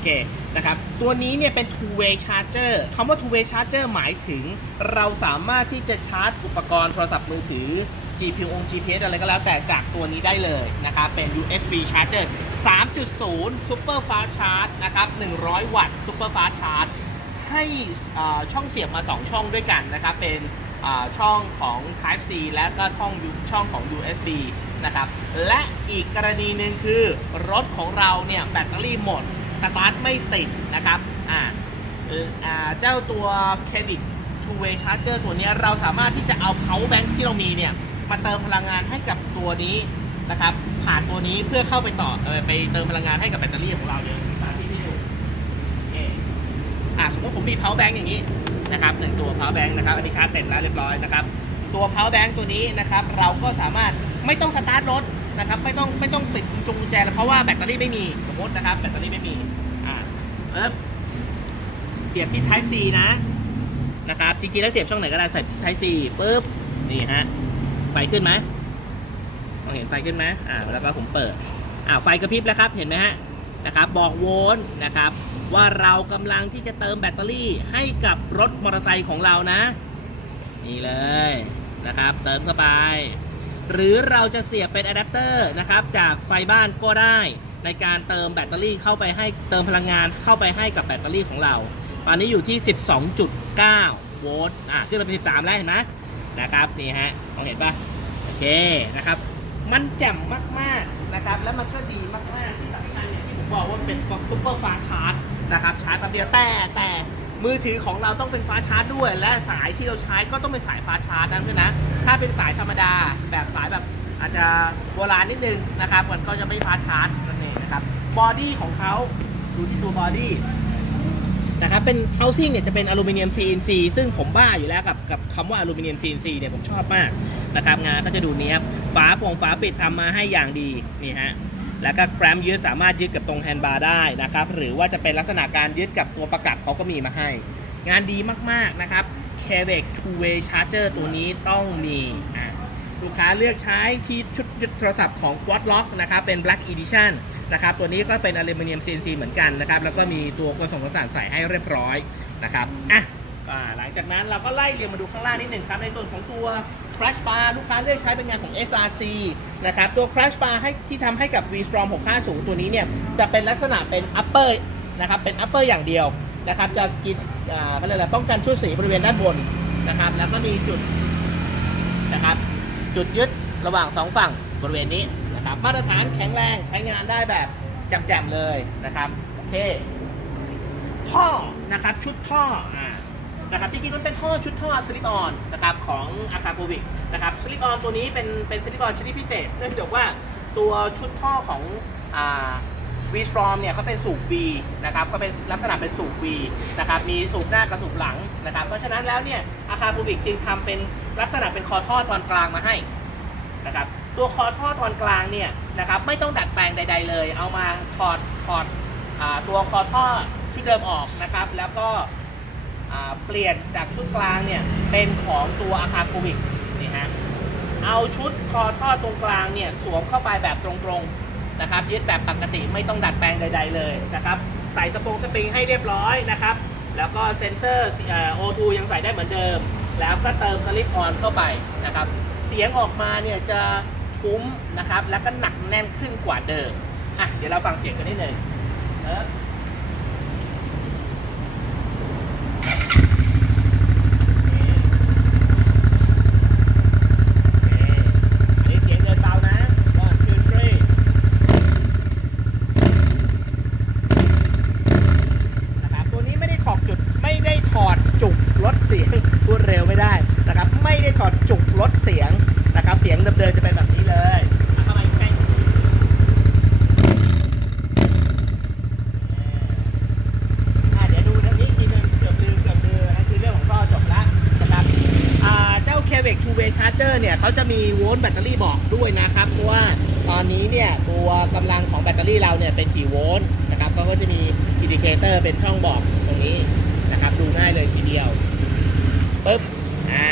โอเคนะครับตัวนี้เนี่ยเป็น two way charger คำว่า two way charger หมายถึง เราสามารถที่จะชาร์จอุปกรณ์โทรศัพท์มือถือ GPU อง GPS อะไรก็แล้วแต่จากตัวนี้ได้เลยนะครับเป็น USB charger 3.0 super fast charge นะครับ 100 วัตต์ super fast charge ให้ช่องเสียบมา 2 ช่องด้วยกันนะครับ เป็นช่องของ Type C และก็ช่องช่องของ USB นะครับ และอีกกรณีหนึ่งคือรถของเราเนี่ยแบตเตอรี่หมด สตาร์ทไม่ติดนะครับอ่าเจ้าตัว Credit Two Way Charger ตัวนี้เราสามารถที่จะเอา power bank ที่เรามีเนี่ยมาเติมพลังงานให้กับตัวนี้นะครับ ผ่านตัวนี้เพื่อเข้าไปต่อไปเติมพลังงานให้กับแบตเตอรี่ของเราเนี่ยสาธิตให้ดูเอ่ออะสมมติผมมี power bank อย่างนี้นะครับหนึ่งตัว power bank นะครับอันนี้ชาร์จเต็มแล้วเรียบร้อยนะครับ ตัว power bank ตัวนี้นะครับ เราก็สามารถไม่ต้องสตาร์ทรถ นะครับไม่ต้องไม่ต้องติดกุญจงกุญแจแล้วเพราะว่าแบตเตอรี่ไม่มีสมมตินะครับ แบตเตอรี่ไม่มีอ่าปึ๊บเสียบที่ Type C นะนะครับจริงๆแล้วเสียบช่องไหนก็ได้ใส่ Type C ปึ๊บนี่ฮะไฟขึ้นไหมมองเห็นไฟขึ้นไหมอ่าแล้วก็ผมเปิดอ่าไฟกระพริบแล้วครับเห็นไหมฮะนะครับ บอกโวลต์นะครับ ว่าเรากำลังที่จะเติมแบตเตอรี่ให้กับรถมอเตอร์ไซค์ของเรานะ นี่เลยนะครับ เติมเข้าไป หรือเราจะเสียบเป็นอะแดปเตอร์นะครับจากไฟบ้านก็ได้ ในการเติมแบตเตอรี่เข้าไปให้เติมพลังงานเข้าไปให้กับแบตเตอรี่ของเรา ตอนนี้อยู่ที่ 12.9 โวลต์อะขึ้นมาเป็น13 แล้วเห็นไหมนะครับนี่ฮะมองเห็นปะโอเคนะครับ มันแจ่มมากๆนะครับ แล้วมันก็ดีมากๆที่สำคัญอย่างที่ผมบอกว่าเป็นซุปเปอร์ฟาชาร์จนะครับชาร์จแป๊บเดียวแต่แต่ มือถือของเราต้องเป็นฟ้าชาร์จด้วย และสายที่เราใช้ก็ต้องเป็นสายฟ้าชาร์จนะเพื่อนนะ ถ้าเป็นสายธรรมดาแบบสายแบบอาจจะโบราณนิดนึงนะครับมันก็จะไม่ฟ้าชาร์จนั่นเองนะครับบอดี้ของเขาดูที่ตัวบอดี้นะครับเป็น housing เนี่ยจะเป็นอลูมิเนียม CNC ซึ่งผมบ้าอยู่แล้วกับกับคำว่าอลูมิเนียม CNC เนี่ยผมชอบมากนะครับงานก็จะดูเนี้ยบฝาโปร่งฝาปิดทำมาให้อย่างดีนี่ฮะ แล้วก็แกรมยึดสามารถยึดกับตรงแฮนด์บาร์ได้นะครับ หรือว่าจะเป็นลักษณะการยึดกับตัวประกับเขาก็มีมาให้ งานดีมากๆนะครับ c a v e c Two Way Charger ตัวนี้ต้องมีลูกค้าเลือกใช้ที่ชุดยึดโทรศัพท์ของ Quad Lock นะครับ เป็น Black Edition นะครับ ตัวนี้ก็เป็นอลูมิเนียม CNC เหมือนกันนะครับ แล้วก็มีตัวกระส่งกระสานใส่ให้เรียบร้อยนะครับ อะหลังจากนั้นเราก็ไล่เรียงมาดูข้างล่างนิดหนึ่งครับ ในส่วนของตัว Crash Bar ลูกค้าเลือกใช้เป็นงานของ SRC นะครับ ตัว Crash Bar ให้ที่ทำให้กับ V-Strom 650 ตัวนี้เนี่ย จะเป็นลักษณะเป็น upper นะครับ เป็น upper อย่างเดียวนะครับ จะกินอ่าเขาเรียกอะไรป้องกันชุดสีบริเวณด้านบนนะครับ แล้วก็มีจุดนะครับ จุดยึดระหว่างสองฝั่งบริเวณนี้นะครับ มาตรฐานแข็งแรงใช้งานได้แบบแจ่มๆเลยนะครับ โอเค ท่อนะครับ ชุดท่ออ่า นะครับจริงๆมันเป็นท่อชุดท่อสลิปออนนะครับของอาคาโควิกนะครับสลิปออนตัวนี้เป็นเป็นสลิปออนชนิดพิเศษ เนื่องจากว่าตัวชุดท่อของอ่า V Storm เนี่ยเขาเป็นสูบ V นะครับก็เป็นลักษณะเป็นสูบ V นะครับมีสูบหน้ากับสูบหลังนะครับเพราะฉะนั้นแล้วเนี่ยอาคาโควิกจึงทำเป็นลักษณะเป็นคอท่อตอนกลางมาให้นะครับตัวคอท่อตอนกลางเนี่ยนะครับไม่ต้องดัดแปลงใด ๆ เลย เอามาถอดถอดตัวคอท่อชุดเดิมออกนะครับแล้วก็ เปลี่ยนจากชุดกลางเนี่ยเป็นของตัวอาคาโควิกนี่ฮะเอาชุดคอท่อตรงกลางเนี่ยสวมเข้าไปแบบตรงๆนะครับยึดแบบปกติไม่ต้องดัดแปลงใด ๆ เลยนะครับใส่สปงสปริงให้เรียบร้อยนะครับ แล้วก็เซ็นเซอร์เอ่อ O2 ยังใส่ได้เหมือนเดิม แล้วก็เติมสลิปออนเข้าไปนะครับ เสียงออกมาเนี่ยจะทุ้มนะครับ แล้วก็หนักแน่นขึ้นกว่าเดิมอะเดี๋ยวเราฟังเสียงกันนิดหนึ่งเอออันนี้เสียงเดินเบานะ one two three นะครับตัวนี้ไม่ได้ถอดจุดไม่ได้ถอดจุกลดเสียง พูดเร็วไม่ได้นะครับ ไม่ได้ถอดจุกลดเสียงนะครับ เสียงเดิมๆจะเป็นแบบนี้เลยอะเข้ามาอีกใกล้อะเดี๋ยวดูทางนี้อีกทีหนึงเกือบลืมเกือบลืมนั่นคือเรื่องของท่อจบละนะครับอ่าเจ้า k v e c Two Way Charger เนี่ยเขาจะมีโวลต์แบตเตอรี่บอกด้วยนะครับเพราะว่าตอนนี้เนี่ยตัวกำลังของแบตเตอรี่เราเนี่ยเป็นกี่โวลต์นะครับก็จะมีอินดิเคเตอร์เป็นช่องบอกตรงนี้นะครับดูง่ายเลยทีเดียวปึ๊บอ่า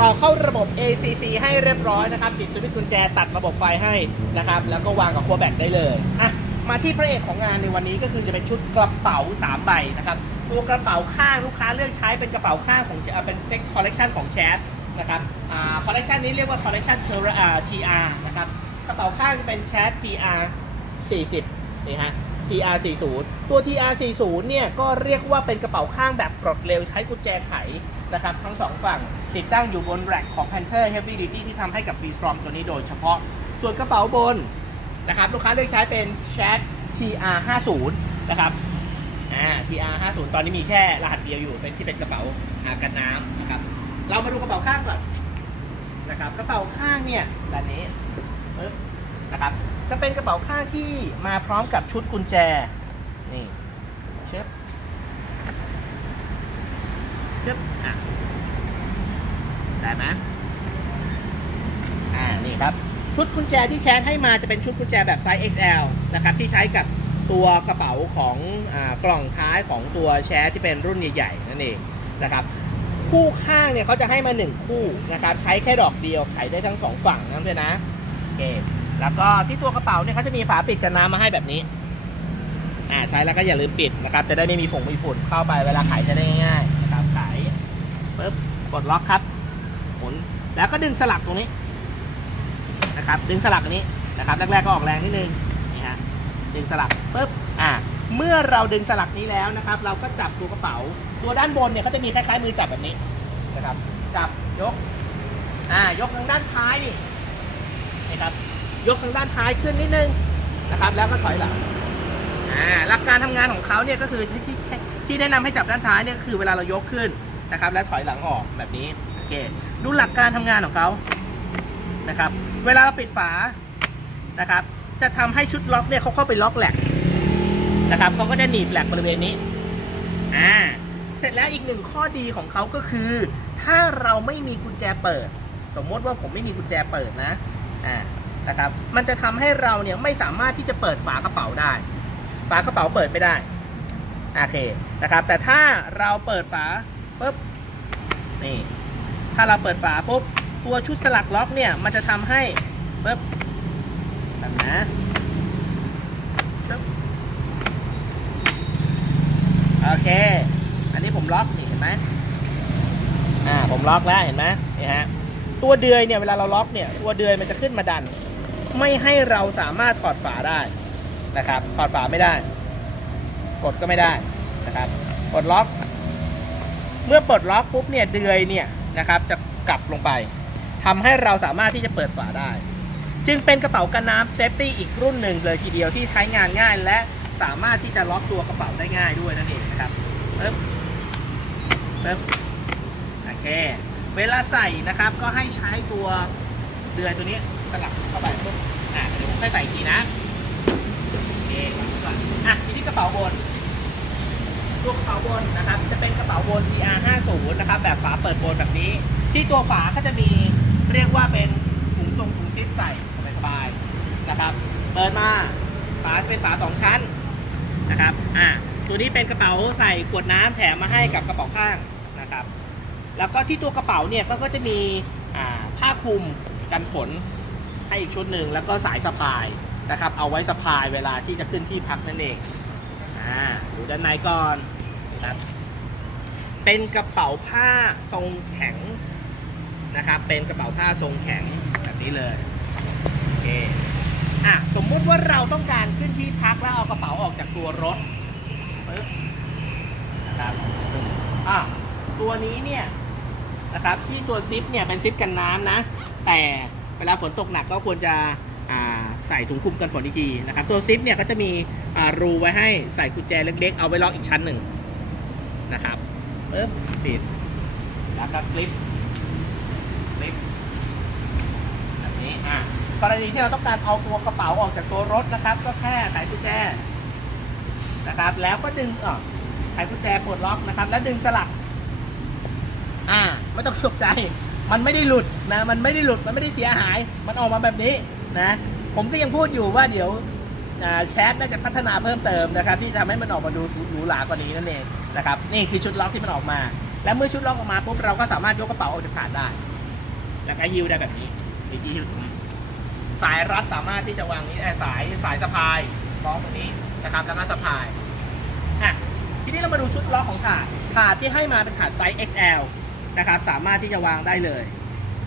ต่อเข้าระบบ ACC ให้เรียบร้อยนะครับปิดสวิตช์กุญแจตัดระบบไฟให้นะครับ แล้วก็วางกับคัวแบตได้เลยอะมาที่พระเอกของงานในวันนี้ก็คือจะเป็นชุดกระเป๋า 3 ใบนะครับ ตัวกระเป๋าข้างลูกค้าเลือกใช้เป็นกระเป๋าข้างของเอ่อเป็นเซ็กคอลเลกชันของแชท นะครับคอลเลกชันนี้เรียกว่าคอลเลกชันเทอร์อ่า TR นะครับกระเป๋าข้างจะเป็นแชท TR 40นี่ฮะ TR 40ตัว TR 40เนี่ยก็เรียกว่าเป็นกระเป๋าข้างแบบปลดเร็วใช้กุญแจไขนะครับทั้งสองฝั่งติดตั้งอยู่บนแร็คของ Panther Heavy Duty ที่ทำให้กับ B-Strom ตัวนี้โดยเฉพาะ ส่วนกระเป๋าบนนะครับลูกค้าเลือกใช้เป็น Chat TR 50นะครับอ่า TR 50ตอนนี้มีแค่รหัสเดียวอยู่เป็นที่เป็นกระเป๋าอากันน้ำนะครับ เรามาดูกระเป๋าข้างก่อนนะครับกระเป๋าข้างเนี่ยแบบนี้ปึ๊บนะครับจะเป็นกระเป๋าข้างที่มาพร้อมกับชุดกุญแจนี่เชฟเชฟอะได้ไหมอ่านี่ครับชุดกุญแจที่แชทให้มาจะเป็นชุดกุญแจแบบไซส์ XL นะครับที่ใช้กับตัวกระเป๋าของอกล่องท้ายของตัวแชทที่เป็นรุ่นใหญ่ๆนั่นเองนะครับ คู่ข้างเนี่ยเขาจะให้มา 1 คู่นะครับ ใช้แค่ดอกเดียวไขได้ทั้งสองฝั่งนั่นเลยนะโอเคแล้วก็ที่ตัวกระเป๋าเนี่ยเขาจะมีฝาปิดกันน้ำมาให้แบบนี้อ่าใช้แล้วก็อย่าลืมปิดนะครับ จะได้ไม่มีฝงมีฝุ่นเข้าไปเวลาไขจะได้ง่ายๆนะครับไขปึ๊บกดล็อกครับหมุนแล้วก็ดึงสลักตรงนี้นะครับ ดึงสลักอันนี้นะครับแรกๆก็ออกแรงนิดนึงนี่ฮะดึงสลักปุ๊บอ่า เมื่อเราดึงสลักนี้แล้วนะครับ เราก็จับตัวกระเป๋า ตัวด้านบนเนี่ยเขาจะมีคล้ายๆมือจับแบบนี้นะครับ จับยก อ่ายกทางด้านท้ายนี่นี่ครับ ยกทางด้านท้ายขึ้นนิดนึงนะครับ แล้วก็ถอยหลังอ่าหลักการทำงานของเขาเนี่ยก็คือที่ที่ที่แนะนำให้จับด้านท้ายเนี่ยคือเวลาเรายกขึ้นนะครับ แล้วถอยหลังออกแบบนี้โอเค ดูหลักการทำงานของเขานะครับ เวลาเราปิดฝานะครับ จะทำให้ชุดล็อกเนี่ยเขาเข้าไปล็อกแหลก นะครับเขาก็จะหนีบแหลกบริเวณนี้อ่าเสร็จแล้วอีกหนึ่งข้อดีของเขาก็คือ ถ้าเราไม่มีกุญแจเปิด สมมติว่าผมไม่มีกุญแจเปิดนะอ่านะครับมันจะทำให้เราเนี่ยไม่สามารถที่จะเปิดฝากระเป๋าได้ ฝากระเป๋าเปิดไม่ได้โอเคนะครับ แต่ถ้าเราเปิดฝาปุ๊บนี่ถ้าเราเปิดฝาปุ๊บตัวชุดสลักล็อกเนี่ยมันจะทำให้ปึ๊บแบบนะปึ๊บ โอเค อันนี้ผมล็อกนี่เห็นไหมอ่าผมล็อกแล้วเห็นไหมนี่ฮะตัวเดือยเนี่ยเวลาเราล็อกเนี่ยตัวเดือยมันจะขึ้นมาดัน ไม่ให้เราสามารถถอดฝาได้นะครับถอดฝาไม่ได้ กดก็ไม่ได้นะครับกดล็อก เมื่อปลดล็อกปุ๊บเนี่ยเดือยเนี่ยนะครับ จะกลับลงไปทำให้เราสามารถที่จะเปิดฝาได้ จึงเป็นกระเป๋ากันน้ำเซฟตี้อีกรุ่นหนึ่งเลยทีเดียวที่ใช้งานง่ายและ สามารถที่จะล็อกตัวกระเป๋าได้ง่ายด้วยนั่นเองนะครับปึ๊บปึ๊บโอเค เวลาใส่นะครับก็ให้ใช้ตัวเดือยตัวนี้สลับเข้าไปปุ๊บอะเดี๋ยวผมค่อยใส่อีกทีนะโอเควางไว้ก่อนอะทีนี้กระเป๋าบนตัวกระเป๋าบนนะครับ จะเป็นกระเป๋าบน TR 50นะครับ แบบฝาเปิดบนแบบนี้ ที่ตัวฝาก็จะมีเรียกว่าเป็นถุงทรงถุงซิปใส่สบายๆนะครับ เปิดมาฝาเป็นฝาสองชั้น นะครับอ่าตัวนี้เป็นกระเป๋าใส่ขวดน้ำแถมมาให้กับกระเป๋าข้างนะครับ แล้วก็ที่ตัวกระเป๋าเนี่ยก็ก็จะมีอ่าผ้าคลุมกันฝนให้อีกชุดหนึ่งแล้วก็สายสะพายนะครับ เอาไว้สะพายเวลาที่จะขึ้นที่พักนั่นเองอ่าดูด้านในก่อนนะครับเป็นกระเป๋าผ้าทรงแข็งนะครับ เป็นกระเป๋าผ้าทรงแข็งแบบนี้เลยโอเค อะสมมุติว่าเราต้องการขึ้นที่พักแล้วเอากระเป๋าออกจากตัวรถปึ๊บนะครับอะตัวนี้เนี่ยนะครับที่ตัวซิปเนี่ยเป็นซิปกันน้ำนะ แต่เวลาฝนตกหนักก็ควรจะใส่ถุงคลุมกันฝนอีกทีนะครับ ตัวซิปเนี่ยเขาจะมีรูไว้ให้ใส่กุญแจเล็กๆ เอาไว้ล็อกอีกชั้นหนึ่งนะครับปึ๊บปิดแล้วก็คลิปคลิปแบบนี้อะ กรณีที่เราต้องการเอาตัวกระเป๋าออกจากตัวรถนะครับ ก็แค่ไขกุญแจนะครับ แล้วก็ดึงอะไขกุญแจปลดล็อกนะครับ แล้วดึงสลัก อ่า ไม่ต้องตกใจ มันไม่ได้หลุดนะ มันไม่ได้หลุด มันไม่ได้เสียหาย มันออกมาแบบนี้นะ ผมก็ยังพูดอยู่ว่าเดี๋ยวแชทน่าจะพัฒนาเพิ่มเติมนะครับ ที่ทำให้มันออกมาดูหรูหรากว่านี้นั่นเองนะครับ นี่คือชุดล็อกที่มันออกมา และเมื่อชุดล็อกออกมาปุ๊บเราก็สามารถยกกระเป๋าออกจากฐานได้ แล้วก็ฮิ้วได้แบบนี้มีที่ฮิ้ว สายรัดสามารถที่จะวางนี้เอ่อสายสายสะพายคล้องตรงนี้นะครับแล้วก็สะพายอะทีนี้เรามาดูชุดล็อกของถาดถาดที่ให้มาเป็นถาดไซส์ XL นะครับสามารถที่จะวางได้เลย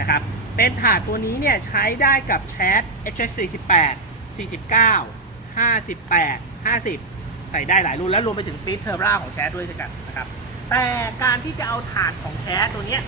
นะครับเป็นถาดตัวนี้เนี่ยใช้ได้กับแชท HS 48 49 58 50 ใส่ได้หลายรุ่นแล้วรวมไปถึงปี๊เทอร์ราของแชทด้วยเช่นกันนะครับแต่การที่จะเอาถาดของแชทตัวเนี้ย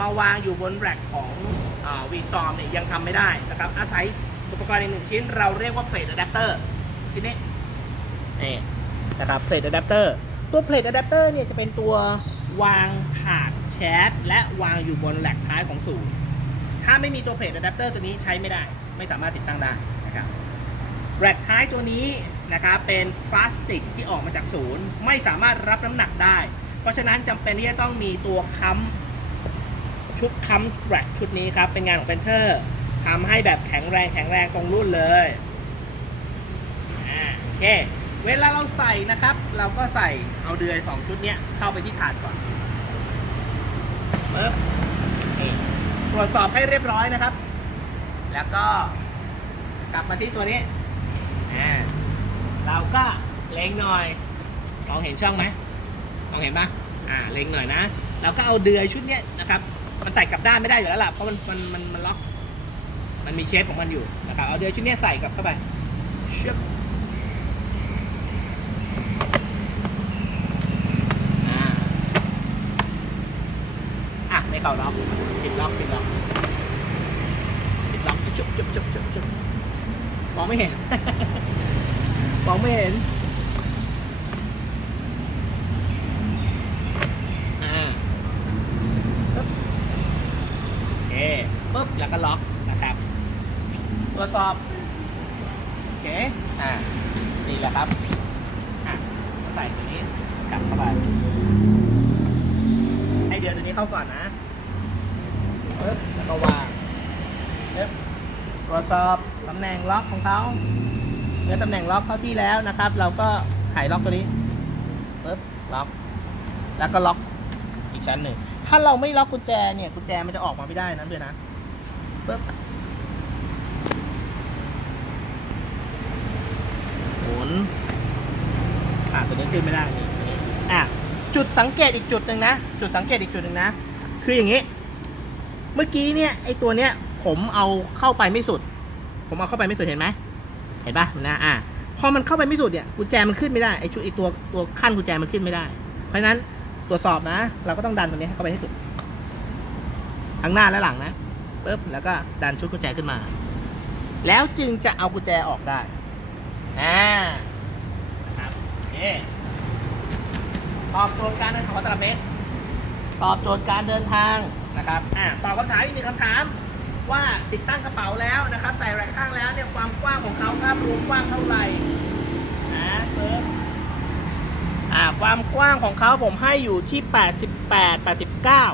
มาวางอยู่บนแร็กของวีซอมเนี่ยยังทำไม่ได้นะครับ อาศัยอุปกรณ์อีกหนึ่งชิ้น เราเรียกว่าเพลทอะแดปเตอร์ชิ้นนี้นี่นะครับเพลทอะแดปเตอร์ตัวเพลทอะแดปเตอร์เนี่ยจะเป็นตัววางถาดแชทและวางอยู่บนแหลกท้ายของศูนย์ถ้าไม่มีตัวเพลทอะแดปเตอร์ตัวนี้ใช้ไม่ได้ ไม่สามารถติดตั้งได้นะครับแร็กท้ายตัวนี้นะครับเป็นพลาสติกที่ออกมาจากศูนย์ ไม่สามารถรับน้ำหนักได้ เพราะฉะนั้นจำเป็นที่จะต้องมีตัวค้ำ ชุดค้ำแร็กชุดนี้ครับ เป็นงานของเพนเทอร์ทำให้แบบแข็งแรงแข็งแรงตรงรุ่นเลยโอเค เวลาเราใส่นะครับ เราก็ใส่เอาเดือยสองชุดเนี้ยเข้าไปที่ถาดก่อนปึ๊บตรวจสอบให้เรียบร้อยนะครับ แล้วก็กลับมาที่ตัวนี้เราก็เล็งหน่อย มองเห็นช่องไหมมองเห็นปะอ่า เล็งหน่อยนะ เราก็เอาเดือยชุดเนี้ยนะครับ มันใส่กลับด้านไม่ได้อยู่แล้วล่ะเพราะมันมันมันมันล็อก มันมีเชฟของมันอยู่นะครับเอาเดือยชุดเนี้ยใส่กลับเข้าไปเชือกอ่าอะไม่เข้าล็อกปิดล็อกปิดล็อกปิดล็อกจุบจุบจุบจุบจุบมองไม่เห็น มองไม่เห็นอ่าปึ๊บโอเคปึ๊บแล้วก็ล็อกนะครับ ตรวจ สอบ โอเค อ่า นี่แหละครับ อะใส่ตัวนี้กลับเข้าไปให้เดือนตัวนี้เข้าก่อนนะปึ๊บแล้วก็วางปึ๊บตรวจสอบตำแหน่งล็อกของเขาเมื่อตำแหน่งล็อกเข้าที่แล้วนะครับ เราก็ไขล็อกตัวนี้ปึ๊บล็อก แล้วก็ล็อกอีกชั้นหนึ่ง ถ้าเราไม่ล็อกกุญแจเนี่ยกุญแจมันจะออกมาไม่ได้นะเดือนนะปึ๊บ หมุนอ่าตัวนี้ ขึ้นไม่ได้อะจุดสังเกตอีกจุดหนึ่งนะ จุดสังเกตอีกจุดหนึ่งนะ คืออย่างนี้ เมื่อกี้เนี่ยไอตัวเนี้ย ผมเอาเข้าไปไม่สุด ผมเอาเข้าไปไม่สุดเห็นไหมเห็นปะนะอะพอมันเข้าไปไม่สุดเนี่ยกุญแจมันขึ้นไม่ได้ไอชุดไอตัวตัวขั้นกุญแจมันขึ้นไม่ได้ เพราะฉะนั้นตรวจสอบนะ เราก็ต้องดันตัวนี้ให้เข้าไปให้สุดทั้งหน้าและหลังนะปึ๊บแล้วก็ดันชุดกุญแจขึ้นมา แล้วจึงจะเอากุญแจออกได้อ่าครับโอเค ตอบโจทย์การเดินทางของแต่ละเมตรตอบโจทย์การเดินทางนะครับอ่าตอบคำถามอีกหนึ่งคำถาม ว่าติดตั้งกระเป๋าแล้วนะครับ ใส่แรงข้างแล้วเนี่ยความกว้างของเขาครับรวมกว้างเท่าไหร่นะเปิดอ่าความกว้างของเขาผมให้อยู่ที่ 88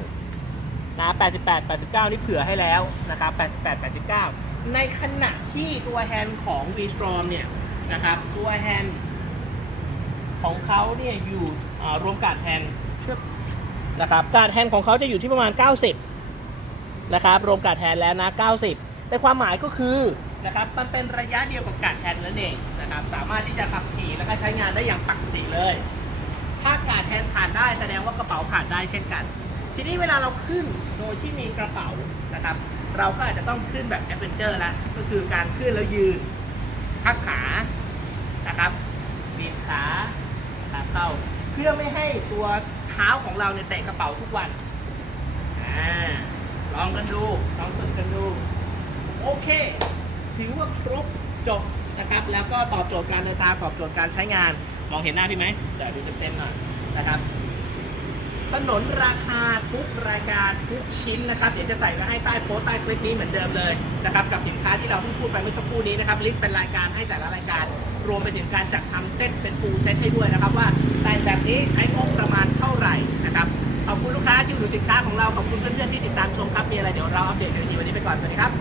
89 นะ 88 89 นี่เผื่อให้แล้วนะครับ 88 89 ในขณะที่ตัวแฮนด์ของ v s t r o m เนี่ยนะครับ ตัวแฮนด์ ของเขาเนี่ยอยู่รวมการ์ดแฮนนะครับการแฮนของเขาจะอยู่ที่ประมาณ 90 นะครับ รวมการ์ดแฮนแล้วนะ 90 แต่ความหมายก็คือนะครับมันเป็นระยะเดียวกับการแฮนนั่นเองนะครับสามารถที่จะขับขี่แล้วก็ใช้งานได้อย่างปกติเลย ถ้าการแฮนผ่านได้แสดงว่ากระเป๋าผ่านได้เช่นกัน ทีนี้เวลาเราขึ้นโดยที่มีกระเป๋านะครับ เราก็อาจจะต้องขึ้นแบบแอดเวนเจอร์ละก็คือการขึ้นแล้วยืนพักขานะครับบีบขา นะครับเข้า เพื่อไม่ให้ตัวเท้าของเราเนี่ยแตะกระเป๋าทุกวันอลองกันดูลองฝึกกันดู โอเค ถือว่าครบจบนะครับ แล้วก็ตอบโจทย์การเดินทางตอบโจทย์การใช้งาน มองเห็นหน้าพี่ไหมเดี๋ยวดูเต็มๆหน่อยนะครับ สนนราคาทุกรายการทุกชิ้นนะครับเดี๋ยวจะใส่ไว้ให้ใต้โพสต์ใต้คลิปนี้เหมือนเดิมเลยนะครับกับสินค้าที่เราเพิ่งพูดไปเมื่อสักครู่นี้นะครับลิสต์เป็นรายการให้แต่ละรายการ รวมไปถึงการจัดทำเซตเป็นฟูลเซตให้ด้วยนะครับ ว่าแต่งแบบนี้ใช้งบประมาณเท่าไหร่นะครับขอบคุณลูกค้าที่อุดหนุนสินค้าของเราขอบคุณเพื่อนๆที่ติดตามชมครับมีอะไรเดี๋ยวเราอัปเดตกันอีกทีวันนี้ไปก่อนสวัสดีครับ